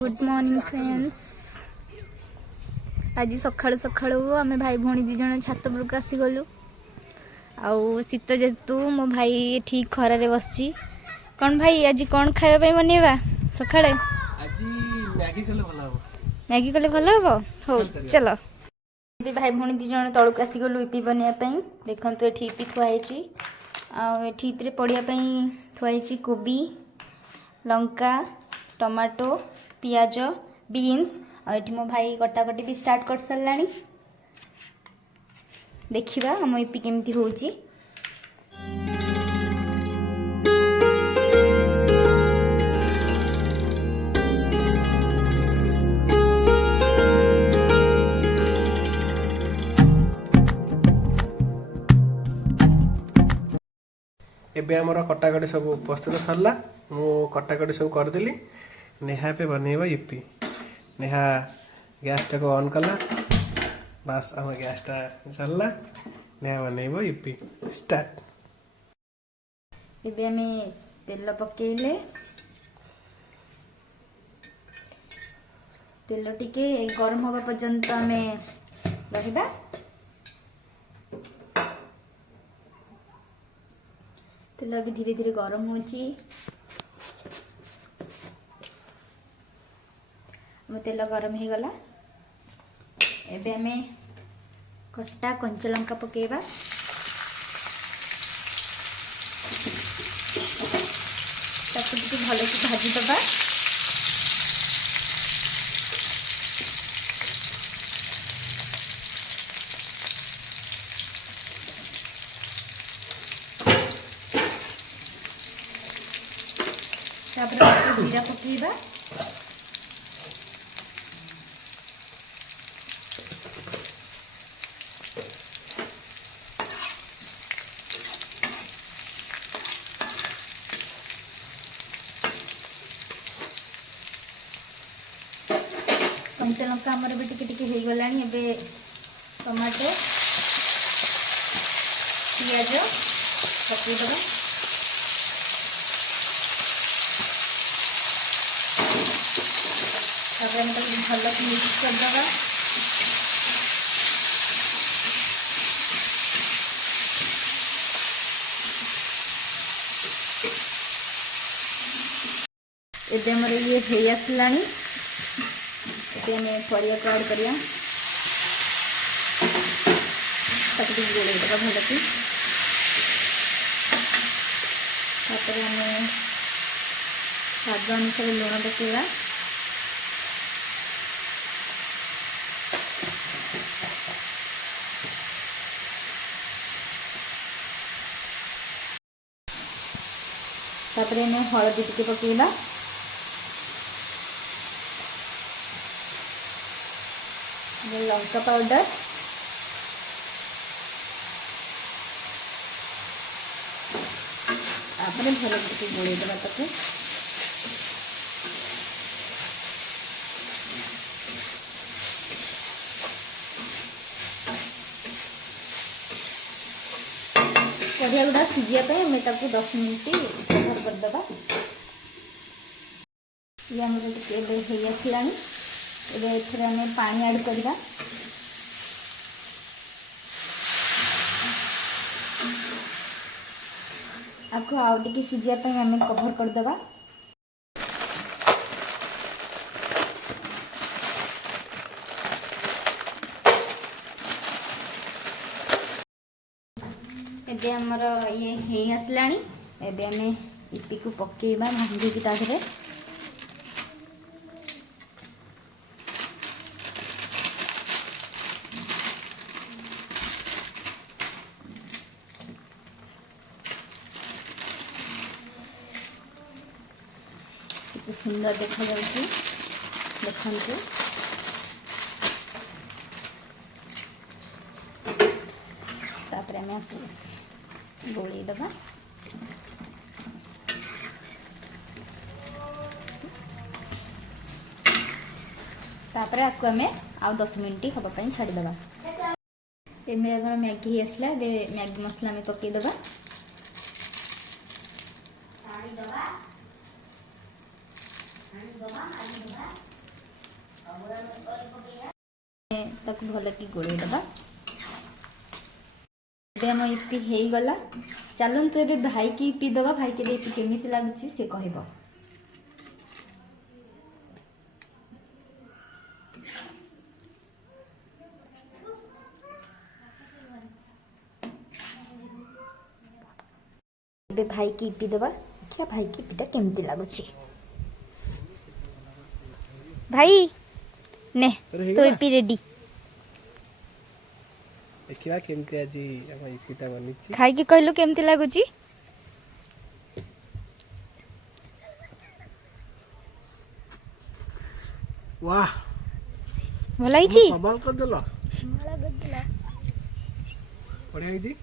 Good morning friends. आज सकाळु सकाळु आमे भाई भौणी दी जण छात उपरक आसीगलु। आउ शीत जेतु मो भाई ठीक खरारे बसची। कौन भाई आज कौन खाଇବା ପାଇଁ बनेबा सकाळे? आज मैगी कले भला हो। मैगी कले भला हो? हो चलो। भी भाई भौणी दी जण तळक आसीगलु इपी बनेया ପାଇଁ। देखंतु एठी इपी थुआ हेची। आ एठी इपी रे पडिया ପାଇଁ थुआ हेची कोबी, लंका, टमाटो, पियाज, बीन्स। और मो भाई कटाकटी भी स्टार्ट कर सारानी। देखिबा हम इपी केमती होची। एबे हमर कटाकटी सब प्रस्तुत सरला। मु कटाकटी सब करदेली। नेहा पे बनेबा यूपी। नेहा गैस टा को ऑन कला। बस हम गैस टा सरला। नेहा बनेबा यूपी स्टार्ट। एबे हमें तेल पकेले। तेल टिके गरम होगा पर्यंत हमें रखिबा। तेल अभी धीरे धीरे गरम होची। तेल गरम हो गला। एबे हमें कट्टा कंचा लंका पकेबा। ताको टिके भल से भाजी दबा। तापर जीरा पकेबा। कंचा लंका आमर भी टिके टिके हो गलानी। एबे टमाटो, पियाज पकेदबा। तापर हम भल से मिक्स करदबा। एबे हमर ये हो आसलानी। परिया को ऐड करिया। गोल देगा भल की। हमें स्वाद अनुसार लुण पकेगा। तापर हमें हलदी टिके पकेगा। लंका पाउडर, आपने भल से गोल देवा। ताको परिया गुड़ा सीझापी हमें 10 मिनट कवर करदबा। ये आमर आसला। एबे हमें पानी ऐड करवा। आपको आउ टिके सीझापी हमें कवर करदबा। एबे हमर ये हे आसलानी। एबे हमें इपी को पकेबा भांगी की ताधरे। सुंदर देखा जाउची। देखंतु तापर हमें गोली दबा। तापर आपको हमें आउ 10 मिनट हवा ପାଇଁ छाड़ी दबा। एमे हमर मैगी आसला। मैगी मसला में पके दबा। छाड़ी दबा। ताकू भल कि गोड़े दबा आम इपी हो गला। चलतु ए भाई की इपी दबा भाई के इपी केमी लगुच से कह भाई की इपी दबा देखिए भाई की इपीटा केमती लगुच। भाई ने तो इपी रेडी देखिए केमती आज हम इपीटा बनी खाई की कहलु केमती लगुच। वाह भल होइछि कमाल कर देला बढ़िया होइछि।